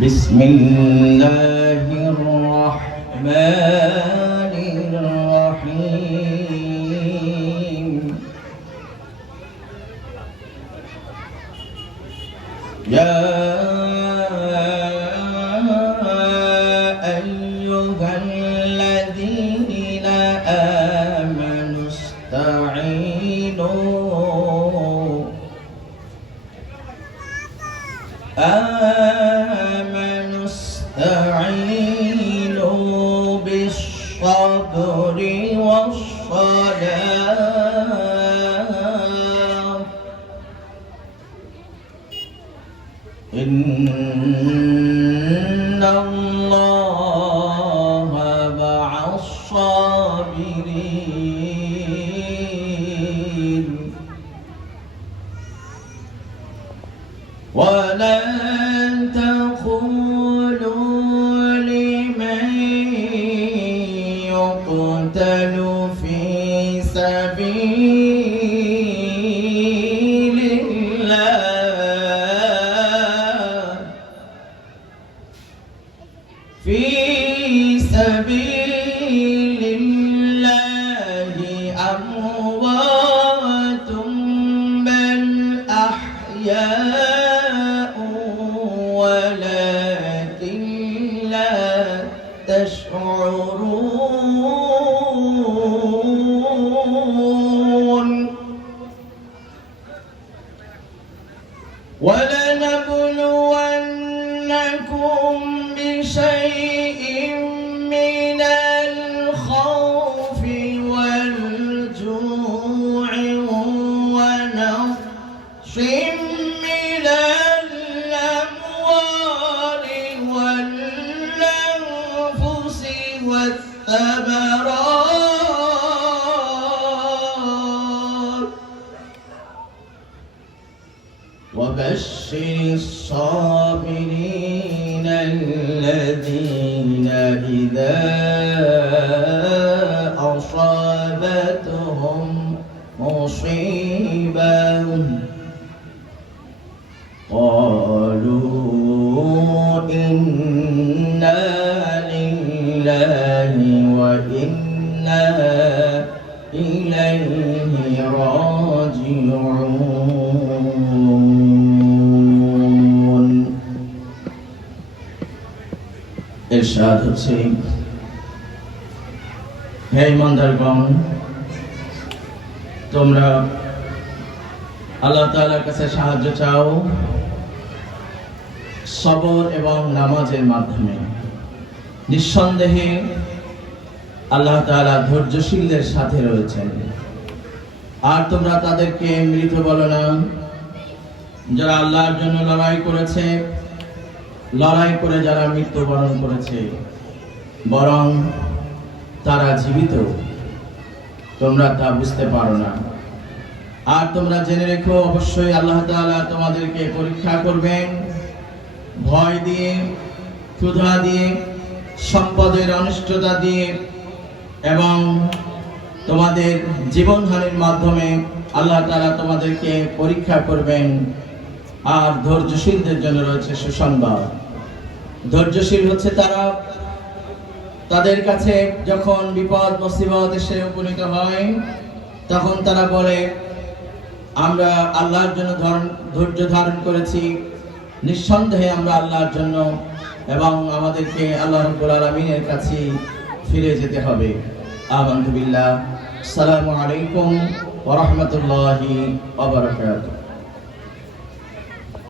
بسم الله الرحمن الرحيم يا أيها الذين آمنوا استعينوا بالصبر والصلاة إن الله مع الصابرين ولا تقولوا لمن يقتل في سبيل الله أموات بل أحياء ولكن لا تشعرون ولنبلونكم بشيء من الخوف والجوع ونقص من الأموال والأنفس والثمرات وبشر الصابرين الذين إذا أصابتهم مصيبة قالوا إنا لله وإنا إليه راجعون ইরশাদ হচ্ছে হে ইমানদারগণ তোমরা আল্লাহ তাআলার কাছে সাহায্য চাও সবর এবং নামাজের মাধ্যমে নিঃসন্দেহে আল্লাহ তাআলা ধৈর্যশীলদের সাথে রয়েছেন আর তোমরা তাদেরকে মৃত বলো না যারা আল্লাহর জন্য লড়াই করেছে লড়াই করে যারা মৃত্যুবরণ করেছে বরং তারা জীবিত তোমরা তা বুঝতে পারো না আর তোমরা জেনে রেখো অবশ্যই আল্লাহ তাআলা তোমাদেরকে পরীক্ষা করবেন ভয় দিয়ে ক্ষুধা দিয়ে সম্পদের অনিষ্টতা দিয়ে এবং তোমাদের জীবনহানির মাধ্যমে আল্লাহ তাআলা তোমাদেরকে পরীক্ষা করবেন আর ধৈর্যশীলদের জন্য রয়েছে সুসংবাদ ধৈর্যশীল হচ্ছে তারা তাদের কাছে যখন বিপদ মুসিবত এসে উপনীত হয় তখন তারা বলে আমরা আল্লাহর জন্য ধৈর্য ধারণ করেছি নিঃসন্দেহে আমরা আল্লাহর জন্য এবং আমাদেরকে আল্লাহ রাব্বুল আলামিনের কাছে ফিরে যেতে হবে আমানতু বিল্লাহ আসসালামু আলাইকুম ওয়া রাহমাতুল্লাহি ওয়া বারাকাতুহু।